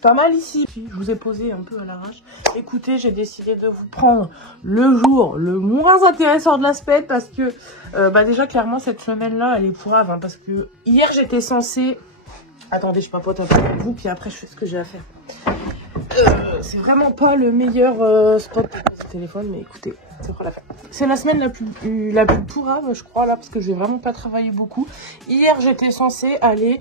c'est pas mal ici. Je vous ai posé un peu à l'arrache. Écoutez, j'ai décidé de vous prendre le jour le moins intéressant de la semaine parce que déjà clairement cette semaine-là elle est pourrave, hein, parce que hier j'étais censée... Attendez, je papote un peu avec vous puis après je fais ce que j'ai à faire. C'est vraiment pas le meilleur spot pour ce téléphone, mais écoutez, ça fera l'affaire. C'est la semaine la plus pourrave, je crois, là, parce que j'ai vraiment pas travaillé beaucoup. Hier, j'étais censée aller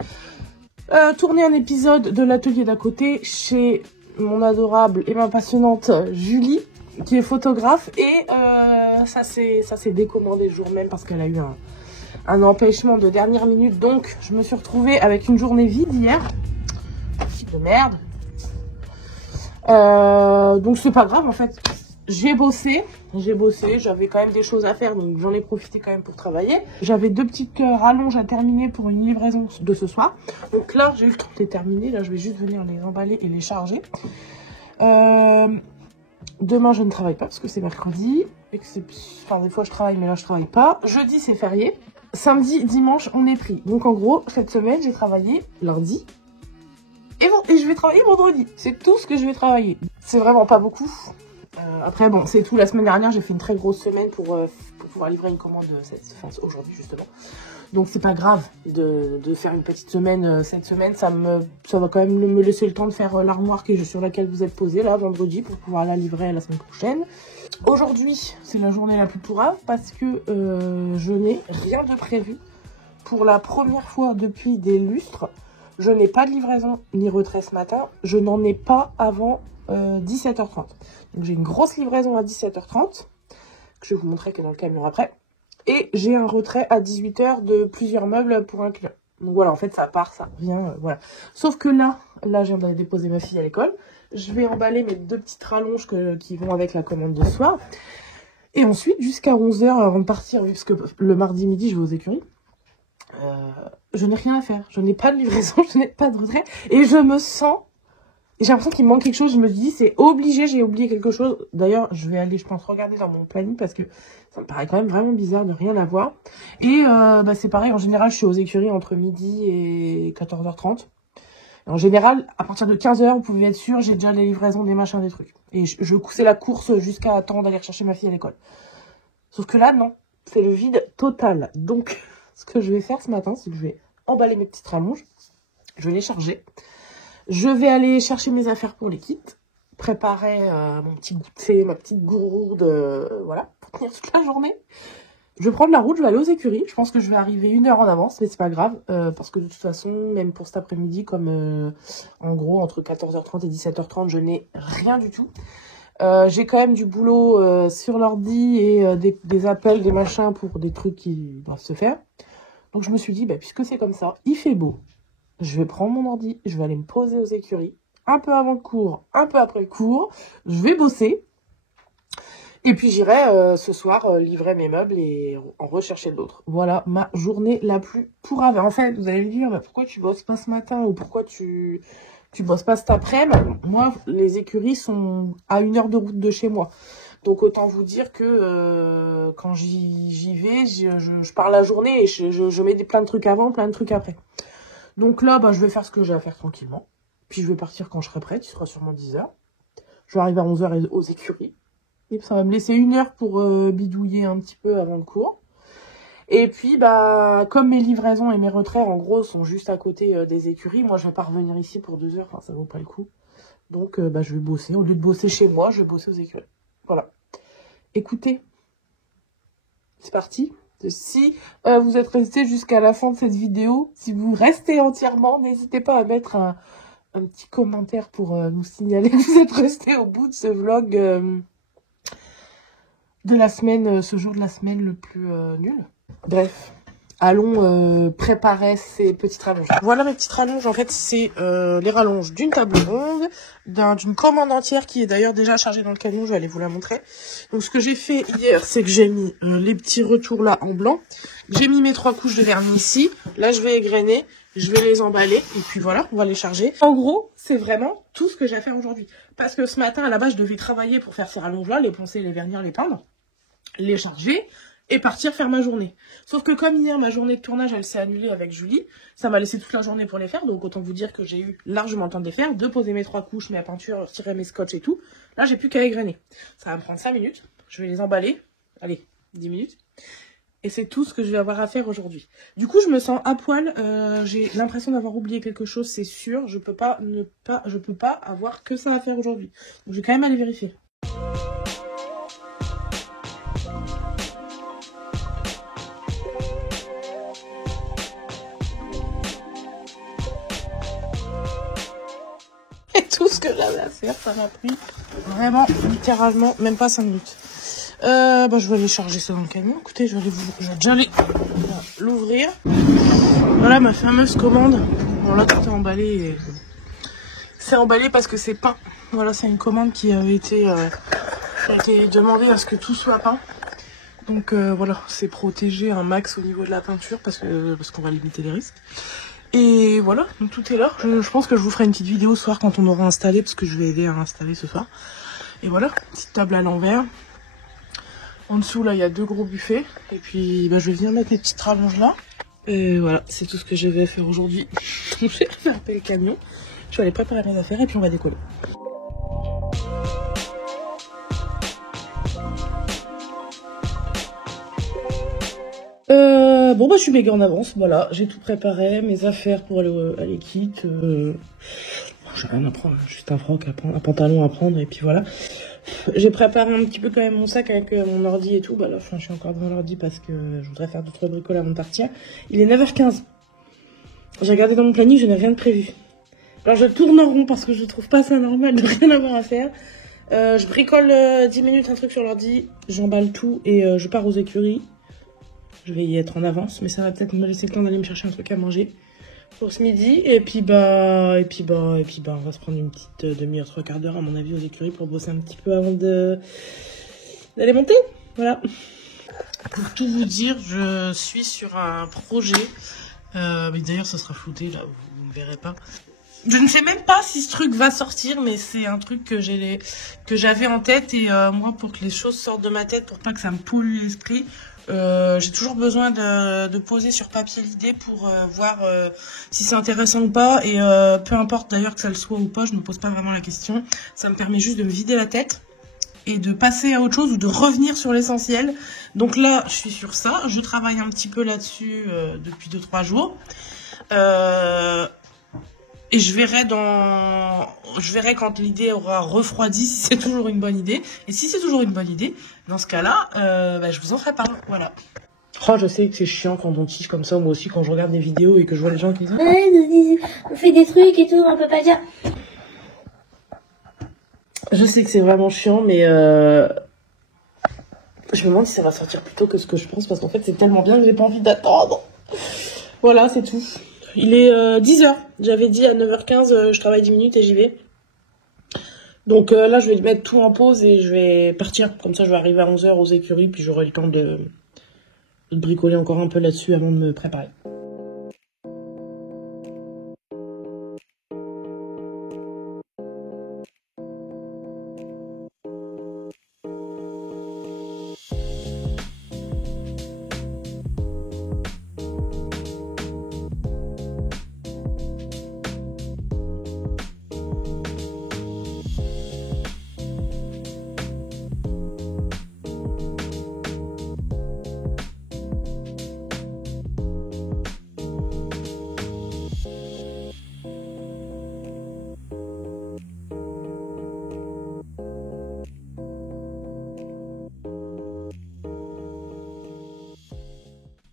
tourner un épisode de l'atelier d'à côté chez mon adorable et ma passionnante Julie, qui est photographe, et ça s'est décommandé le jour même parce qu'elle a eu un empêchement de dernière minute, donc je me suis retrouvée avec une journée vide hier. De merde. Donc c'est pas grave en fait, j'ai bossé, j'avais quand même des choses à faire, donc j'en ai profité quand même pour travailler. J'avais 2 petites rallonges à terminer pour une livraison de ce soir, donc là j'ai eu le temps de les terminer, là je vais juste venir les emballer et les charger. Demain je ne travaille pas parce que c'est mercredi, enfin des fois je travaille mais là je travaille pas. Jeudi c'est férié, samedi, dimanche on est pris, donc en gros cette semaine j'ai travaillé lundi. Et je vais travailler vendredi. C'est tout ce que je vais travailler. C'est vraiment pas beaucoup. Après, bon, c'est tout. La semaine dernière, j'ai fait une très grosse semaine pour pouvoir livrer une commande aujourd'hui, justement. Donc, c'est pas grave de faire une petite semaine cette semaine. Ça va quand même me laisser le temps de faire l'armoire sur laquelle vous êtes posé, là, vendredi, pour pouvoir la livrer la semaine prochaine. Aujourd'hui, c'est la journée la plus pourrave parce que je n'ai rien de prévu. Pour la première fois depuis des lustres, je n'ai pas de livraison ni retrait ce matin. Je n'en ai pas avant 17h30. Donc j'ai une grosse livraison à 17h30, que je vais vous montrer qui est dans le camion après. Et j'ai un retrait à 18h de plusieurs meubles pour un client. Donc voilà, en fait ça part, ça revient, voilà. Sauf que là je viens d'aller déposer ma fille à l'école. Je vais emballer mes 2 petites rallonges qui vont avec la commande de ce soir. Et ensuite, jusqu'à 11h avant de partir, parce que le mardi midi je vais aux écuries. Je n'ai rien à faire, je n'ai pas de livraison, je n'ai pas de retrait, et j'ai l'impression qu'il me manque quelque chose. Je me dis, c'est obligé, j'ai oublié quelque chose. D'ailleurs, je vais aller, je pense, regarder dans mon planning, parce que ça me paraît quand même vraiment bizarre de rien avoir. Et c'est pareil, en général, je suis aux écuries entre midi et 14h30. En général, à partir de 15h, vous pouvez être sûr, j'ai déjà les livraisons, des machins, des trucs. Et c'est la course jusqu'à temps d'aller chercher ma fille à l'école. Sauf que là, non, c'est le vide total. Donc... ce que je vais faire ce matin, c'est que je vais emballer mes petites rallonges. Je vais les charger. Je vais aller chercher mes affaires pour les kits. Préparer mon petit goûter, ma petite gourde, voilà, pour tenir toute la journée. Je vais prendre la route, je vais aller aux écuries. Je pense que je vais arriver 1 heure en avance, mais c'est pas grave. Parce que de toute façon, même pour cet après-midi, comme en gros, entre 14h30 et 17h30, je n'ai rien du tout. J'ai quand même du boulot sur l'ordi et des appels, des machins pour des trucs qui doivent se faire. Donc je me suis dit, puisque c'est comme ça, il fait beau, je vais prendre mon ordi, je vais aller me poser aux écuries, un peu avant le cours, un peu après le cours, je vais bosser, et puis j'irai ce soir livrer mes meubles et en rechercher d'autres. Voilà ma journée la plus pourrave. En fait, vous allez me dire, pourquoi tu bosses pas ce matin, ou pourquoi tu bosses pas cet après-midi? Moi, les écuries sont à 1 heure de route de chez moi. Donc autant vous dire que quand j'y vais, je pars la journée et je mets plein de trucs avant, plein de trucs après. Donc là, je vais faire ce que j'ai à faire tranquillement. Puis je vais partir quand je serai prête, il sera sûrement 10h. Je vais arriver à 11h aux écuries. Et ça va me laisser 1 heure pour bidouiller un petit peu avant le cours. Et puis, comme mes livraisons et mes retraits, en gros, sont juste à côté des écuries, moi, je vais pas revenir ici pour 2 heures, enfin, ça vaut pas le coup. Donc, je vais bosser. Au lieu de bosser chez moi, je vais bosser aux écuries. Voilà. Écoutez, c'est parti. Si vous êtes resté jusqu'à la fin de cette vidéo, si vous restez entièrement, n'hésitez pas à mettre un petit commentaire pour nous signaler que vous êtes resté au bout de ce vlog de la semaine, ce jour de la semaine le plus nul. Bref, allons préparer ces petites rallonges. Voilà mes petites rallonges. En fait, c'est les rallonges d'une table ronde, d'une commande entière qui est d'ailleurs déjà chargée dans le camion. Je vais aller vous la montrer. Donc, ce que j'ai fait hier, c'est que j'ai mis les petits retours là en blanc. J'ai mis mes 3 couches de vernis ici. Là, je vais égrener. Je vais les emballer. Et puis voilà, on va les charger. En gros, c'est vraiment tout ce que j'ai à faire aujourd'hui. Parce que ce matin, à la base, je devais travailler pour faire ces rallonges-là, les poncer, les vernir, les peindre, les charger, et partir faire ma journée. Sauf que comme hier, ma journée de tournage, elle s'est annulée avec Julie, ça m'a laissé toute la journée pour les faire, donc autant vous dire que j'ai eu largement le temps de les faire, de poser mes 3 couches, mes peintures, retirer mes scotch et tout. Là, j'ai plus qu'à égrener. Ça va me prendre 5 minutes, je vais les emballer, allez, 10 minutes. Et c'est tout ce que je vais avoir à faire aujourd'hui. Du coup, je me sens à poil. J'ai l'impression d'avoir oublié quelque chose, c'est sûr. Je peux pas avoir que ça à faire aujourd'hui. Donc, je vais quand même aller vérifier. Et tout ce que j'avais à faire, ça m'a pris vraiment, littéralement, même pas 5 minutes. Je vais aller charger ça dans le camion. Écoutez, je vais déjà aller l'ouvrir. Voilà ma fameuse commande. Bon là tout est emballé. Et... c'est emballé parce que c'est peint. Voilà, c'est une commande qui a été demandée à ce que tout soit peint. Donc voilà, c'est protégé un max au niveau de la peinture parce qu'on va limiter les risques. Et voilà, donc tout est là. Je pense que je vous ferai une petite vidéo ce soir quand on aura installé, parce que je vais aider à installer ce soir. Et voilà, petite table à l'envers. En dessous, là, il y a 2 gros buffets. Et puis, je vais venir mettre mes petites rallonges là. Et voilà, c'est tout ce que je vais faire aujourd'hui. Je vais fermer le camion. Je vais aller préparer mes affaires et puis on va décoller. Je suis méga en avance. Voilà, j'ai tout préparé. Mes affaires pour aller à l'équipe. J'ai rien à prendre. Juste un froc à prendre, un pantalon à prendre. Et puis voilà. J'ai préparé un petit peu quand même mon sac avec mon ordi et tout. Là, je suis encore devant l'ordi parce que je voudrais faire d'autres bricoles avant de partir. Il est 9h15. J'ai regardé dans mon planning, je n'ai rien de prévu. Alors je tourne en rond parce que je trouve pas ça normal de rien avoir à faire. Je bricole 10 minutes un truc sur l'ordi, j'emballe tout et je pars aux écuries. Je vais y être en avance, mais ça va peut-être me laisser le temps d'aller me chercher un truc à manger pour ce midi. Et puis on va se prendre une petite demi-heure, 3/4 d'heure à mon avis aux écuries pour bosser un petit peu avant d'aller monter. Voilà. Pour tout vous dire, je suis sur un projet. Mais d'ailleurs, ça sera flouté là, vous ne verrez pas. Je ne sais même pas si ce truc va sortir, mais c'est un truc que j'avais en tête. Et moi, pour que les choses sortent de ma tête, pour pas que ça me pollue l'esprit, j'ai toujours besoin de poser sur papier l'idée pour voir si c'est intéressant ou pas. Et peu importe d'ailleurs que ça le soit ou pas, je me pose pas vraiment la question. Ça me permet juste de me vider la tête et de passer à autre chose ou de revenir sur l'essentiel. Donc là, je suis sur ça. Je travaille un petit peu là-dessus depuis 2-3 jours. Et je verrai quand l'idée aura refroidi si c'est toujours une bonne idée. Et si c'est toujours une bonne idée, dans ce cas-là, je vous en ferai part. Voilà. Oh, je sais que c'est chiant quand on tige comme ça. Moi aussi, quand je regarde des vidéos et que je vois les gens qui disent « Ouais, on fait des trucs et tout, on peut pas dire... » Je sais que c'est vraiment chiant, mais je me demande si ça va sortir plus tôt que ce que je pense. Parce qu'en fait, c'est tellement bien que j'ai pas envie d'attendre. Voilà, c'est tout. Il est 10h. J'avais dit à 9h15, je travaille 10 minutes et j'y vais. Donc là, je vais mettre tout en pause et je vais partir. Comme ça, je vais arriver à 11h aux écuries. Puis j'aurai le temps de bricoler encore un peu là-dessus avant de me préparer.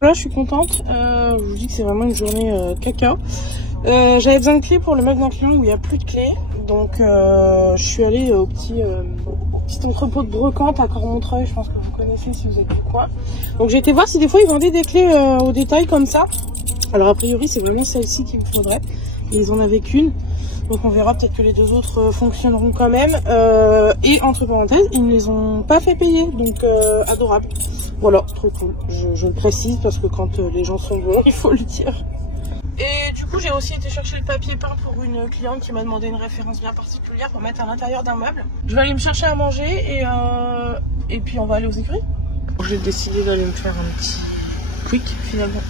Là, je suis contente. Je vous dis que c'est vraiment une journée caca. J'avais besoin de clés pour le meuble d'un client où il n'y a plus de clés. Donc, je suis allée au petit entrepôt de brocante à Cormontreuil. Je pense que vous connaissez si vous êtes du coin. Donc, j'ai été voir si des fois ils vendaient des clés au détail comme ça. Alors, a priori, c'est vraiment celle-ci qu'il me faudrait. Et ils en avaient qu'une. Donc, on verra peut-être que les 2 autres fonctionneront quand même. Et entre parenthèses, ils ne les ont pas fait payer. Donc, adorable. Voilà, trop cool. Je le précise parce que quand les gens sont bons, il faut le dire. Et du coup, j'ai aussi été chercher le papier peint pour une cliente qui m'a demandé une référence bien particulière pour mettre à l'intérieur d'un meuble. Je vais aller me chercher à manger et puis on va aller aux écuries. j'ai décidé d'aller me faire un petit quick finalement.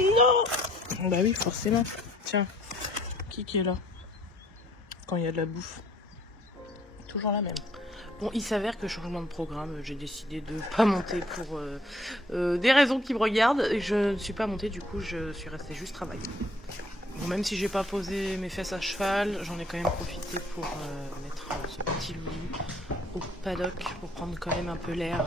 Non. Bah oui, forcément. Tiens, qui est là quand il y a de la bouffe? Toujours la même. Bon, il s'avère que changement de programme, j'ai décidé de pas monter pour des raisons qui me regardent. Je ne suis pas montée, du coup je suis restée juste travailler. Bon, même si j'ai pas posé mes fesses à cheval, j'en ai quand même profité pour mettre ce petit loup au paddock pour prendre quand même un peu l'air.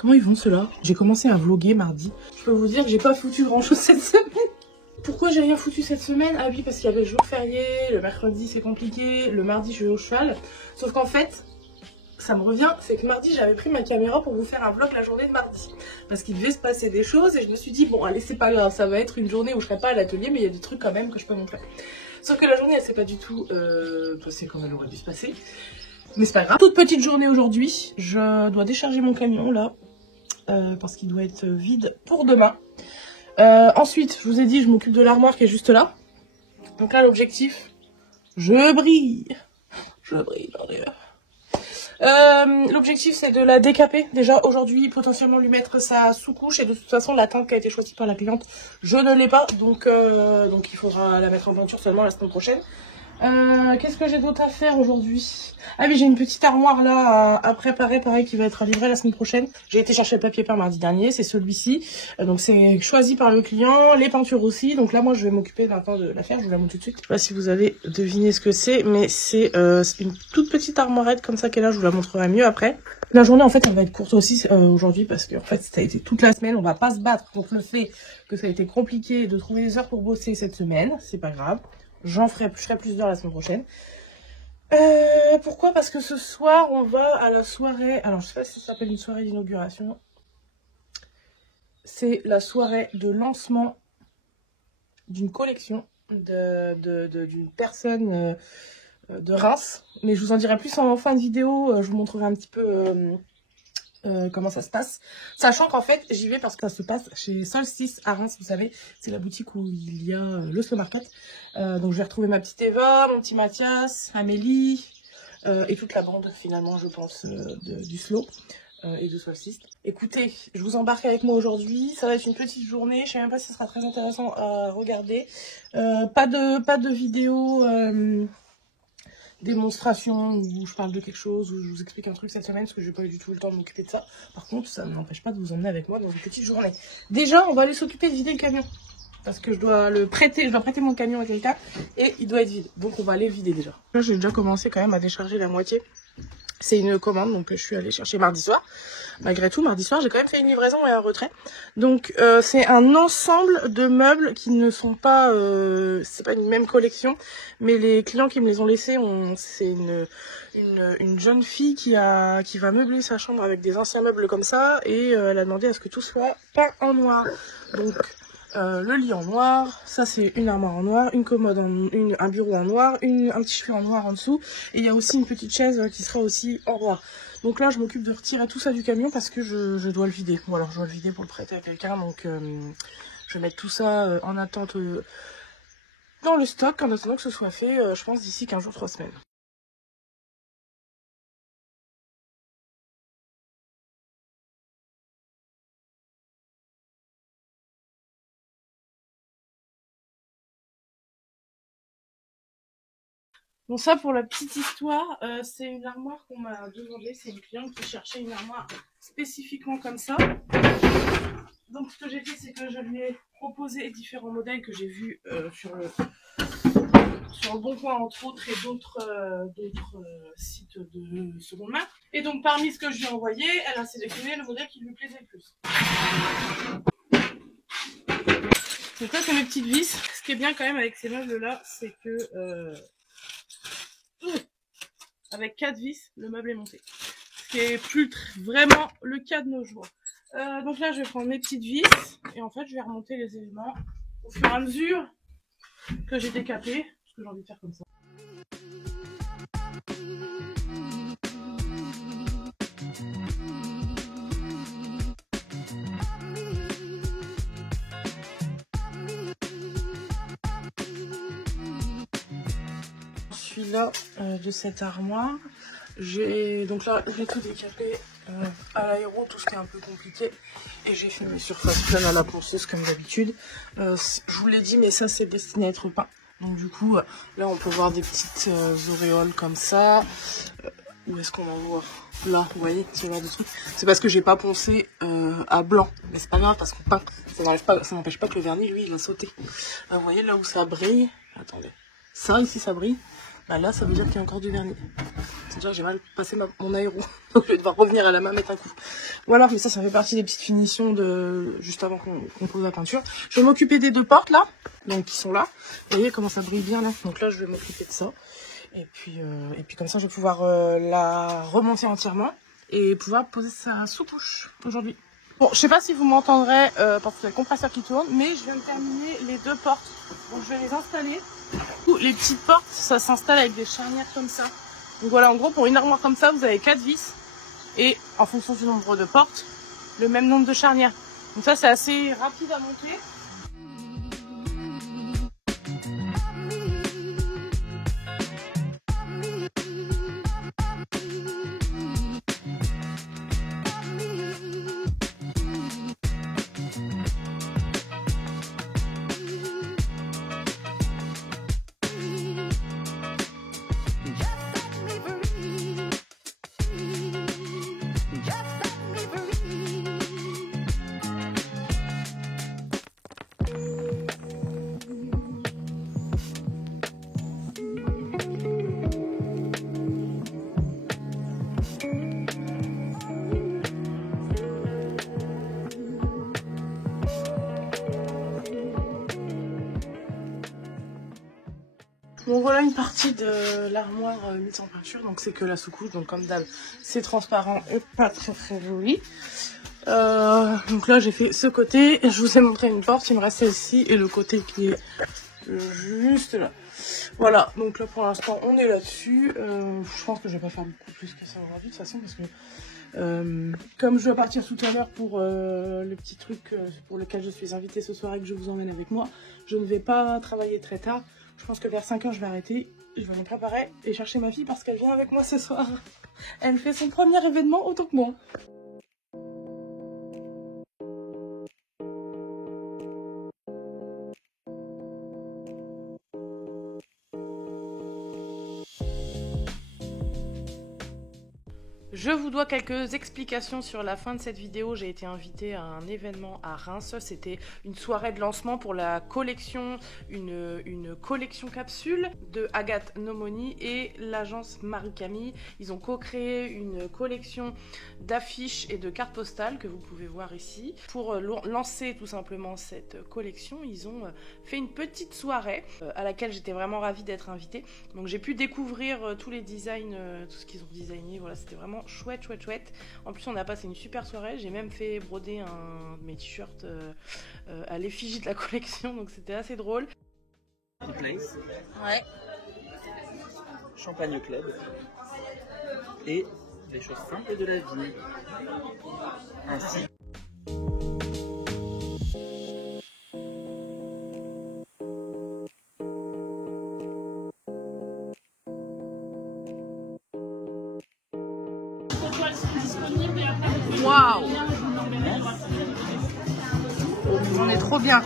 Comment ils vont ceux-là? J'ai commencé à vlogger mardi. Je peux vous dire que j'ai pas foutu grand chose cette semaine. Pourquoi j'ai rien foutu cette semaine? Ah oui, parce qu'il y avait le jour férié, le mercredi c'est compliqué, le mardi je suis au cheval. Sauf qu'en fait, ça me revient, c'est que mardi j'avais pris ma caméra pour vous faire un vlog la journée de mardi. Parce qu'il devait se passer des choses et je me suis dit, bon allez c'est pas grave, ça va être une journée où je serai pas à l'atelier, mais il y a des trucs quand même que je peux montrer. Sauf que la journée elle s'est pas du tout passée comme elle aurait dû se passer. Mais c'est pas grave. Toute petite journée aujourd'hui, je dois décharger mon camion là. Parce qu'il doit être vide pour demain. Ensuite, je vous ai dit, je m'occupe de l'armoire qui est juste là. Donc là, l'objectif, je brille. Je brille, bordel. L'objectif, c'est de la décaper. Déjà, aujourd'hui, potentiellement lui mettre sa sous-couche. Et de toute façon, la teinte qui a été choisie par la cliente, je ne l'ai pas. Donc il faudra la mettre en peinture seulement la semaine prochaine. Qu'est-ce que j'ai d'autre à faire aujourd'hui? Ah oui, j'ai une petite armoire là à préparer, pareil, qui va être livrée la semaine prochaine. J'ai été chercher le papier peint mardi dernier, c'est celui-ci. Donc c'est choisi par le client, les peintures aussi. Donc là, moi, je vais m'occuper d'un temps de la faire, je vous la montre tout de suite. Je sais pas si vous allez deviner ce que c'est, mais c'est une toute petite armoirette comme ça qu'elle a, je vous la montrerai mieux après. La journée, en fait, elle va être courte aussi aujourd'hui parce que en fait, ça a été toute la semaine. On va pas se battre contre le fait que ça a été compliqué de trouver des heures pour bosser cette semaine. C'est pas grave. Je ferai plus d'heures la semaine prochaine. Pourquoi? Parce que ce soir, on va à la soirée... Alors, je sais pas si ça s'appelle une soirée d'inauguration. C'est la soirée de lancement d'une collection d'une personne de Reims. Mais je vous en dirai plus en fin de vidéo. Je vous montrerai un petit peu... comment ça se passe, sachant qu'en fait j'y vais parce que ça se passe chez Solstice à Reims, vous savez, c'est la boutique où il y a le slow market. Donc je vais retrouver ma petite Eva, mon petit Mathias, Amélie et toute la bande finalement, je pense, du slow et de Solstice. Écoutez, je vous embarque avec moi aujourd'hui, ça va être une petite journée, je sais même pas si ce sera très intéressant à regarder. Pas de vidéo démonstration où je parle de quelque chose, où je vous explique un truc cette semaine, parce que j'ai pas eu du tout le temps de m'occuper de ça. Par contre, ça ne m'empêche pas de vous emmener avec moi dans une petite journée. Déjà, on va aller s'occuper de vider le camion. Parce que je dois prêter mon camion à quelqu'un et il doit être vide. Donc on va aller le vider déjà. Là, j'ai déjà commencé quand même à décharger la moitié. C'est une commande, donc je suis allée chercher mardi soir. Malgré tout, mardi soir, j'ai quand même fait une livraison et un retrait. Donc c'est un ensemble de meubles qui ne sont pas... c'est pas une même collection, mais les clients qui me les ont laissés, c'est une jeune fille qui va meubler sa chambre avec des anciens meubles comme ça, et elle a demandé à ce que tout soit peint en noir. Donc le lit en noir, ça c'est une armoire en noir, une commode, un bureau en noir, un petit chevet en noir en dessous, et il y a aussi une petite chaise qui sera aussi en noir. Donc là je m'occupe de retirer tout ça du camion parce que je dois le vider. Bon alors je dois le vider pour le prêter à quelqu'un, donc je vais mettre tout ça en attente dans le stock, en attendant que ce soit fait, je pense d'ici 15 jours, 3 semaines. Bon, ça pour la petite histoire, c'est une armoire qu'on m'a demandé, c'est une cliente qui cherchait une armoire spécifiquement comme ça. Donc ce que j'ai fait, c'est que je lui ai proposé différents modèles que j'ai vus sur le Bon Coin entre autres et d'autres sites de seconde main. Et donc parmi ce que je lui ai envoyé, elle a sélectionné le modèle qui lui plaisait le plus. Donc là, c'est mes petites vis. Ce qui est bien quand même avec ces meubles-là, c'est que avec 4 vis, le meuble est monté. Ce qui est plus vraiment le cas de nos jours. Donc là, je vais prendre mes petites vis et en fait, je vais remonter les éléments au fur et à mesure que j'ai décapé, parce que j'ai envie de faire comme ça. Je suis là de cette armoire. Donc là, j'ai tout décapé à l'aéro, tout ce qui est un peu compliqué. Et j'ai fait mes surfaces planes à la ponceuse comme d'habitude. Je vous l'ai dit, mais ça c'est destiné à être peint. Donc du coup, là on peut voir des petites auréoles comme ça. Où est-ce qu'on va voir? Là, vous voyez, ce genre de truc. C'est parce que j'ai pas poncé à blanc. Mais c'est pas grave parce qu'on peint. Ça n'empêche pas que le vernis, lui, il a sauté. Là, vous voyez, là où ça brille. Attendez. Ça, ici, ça brille. Bah là, ça veut dire qu'il y a encore du vernis. C'est-à-dire que j'ai mal passé mon aéro. Donc je vais devoir revenir à la main mettre un coup. Voilà, mais ça fait partie des petites finitions de juste avant qu'on pose la peinture. Je vais m'occuper des 2 portes là, donc qui sont là. Vous voyez comment ça brille bien là. Donc là, je vais m'occuper de ça. Et puis comme ça, je vais pouvoir la remonter entièrement et pouvoir poser sa sous-couche aujourd'hui. Bon, je sais pas si vous m'entendrez parce que c'est le compresseur qui tourne, mais je viens de terminer les 2 portes. Donc je vais les installer. Les petites portes, ça s'installe avec des charnières comme ça. Donc voilà, en gros, pour une armoire comme ça, vous avez 4 vis. Et en fonction du nombre de portes, le même nombre de charnières. Donc ça, c'est assez rapide à monter. Bon, voilà une partie de l'armoire mise en peinture, donc c'est que la sous-couche, donc comme d'hab c'est transparent et pas très joli. Donc là j'ai fait ce côté, je vous ai montré une porte, il me reste celle-ci et le côté qui est juste là. Voilà, donc là pour l'instant on est là-dessus. Je pense que je vais pas faire beaucoup plus que ça aujourd'hui de toute façon parce que comme je dois partir tout à l'heure pour le petit truc pour lequel je suis invitée ce soir et que je vous emmène avec moi, je ne vais pas travailler très tard. Je pense que vers 5 h je vais arrêter, je vais me préparer et chercher ma fille parce qu'elle vient avec moi ce soir. Elle fait son premier événement autant que moi. Je vous dois quelques explications sur la fin de cette vidéo. J'ai été invitée à un événement à Reims. C'était une soirée de lancement pour la collection, une collection capsule de Agathe Nomoni et l'agence Marie-Camille. Ils ont co-créé une collection d'affiches et de cartes postales que vous pouvez voir ici. Pour lancer tout simplement cette collection, ils ont fait une petite soirée à laquelle j'étais vraiment ravie d'être invitée. Donc j'ai pu découvrir tous les designs, tout ce qu'ils ont designé. Voilà, c'était vraiment chouette. En plus on a passé une super soirée, j'ai même fait broder un de mes t-shirts à l'effigie de la collection, donc c'était assez drôle. Place. Ouais. Champagne Club et des choses simples de la vie. Ainsi. Waouh! On est trop bien.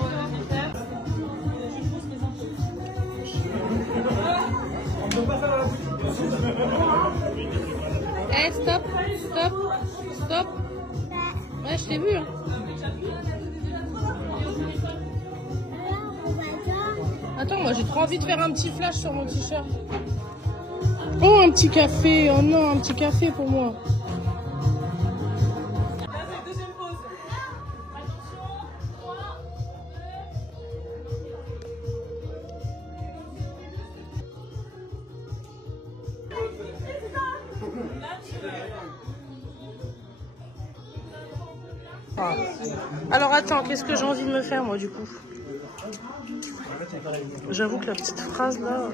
Eh, stop. Ouais, je t'ai vu. Hein. Attends, moi j'ai trop envie de faire un petit flash sur mon t-shirt. Oh, un petit café. Oh non, un petit café pour moi. Voilà. Alors attends, qu'est-ce que j'ai envie de me faire moi du coup? J'avoue que la petite phrase là...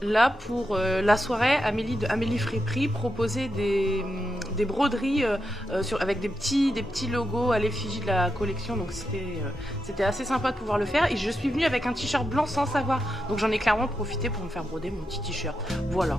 Là, pour la soirée, Amélie de Amélie Friperie proposait des broderies avec des petits logos à l'effigie de la collection. Donc c'était assez sympa de pouvoir le faire. Et je suis venue avec un t-shirt blanc sans savoir. Donc j'en ai clairement profité pour me faire broder mon petit t-shirt. Voilà.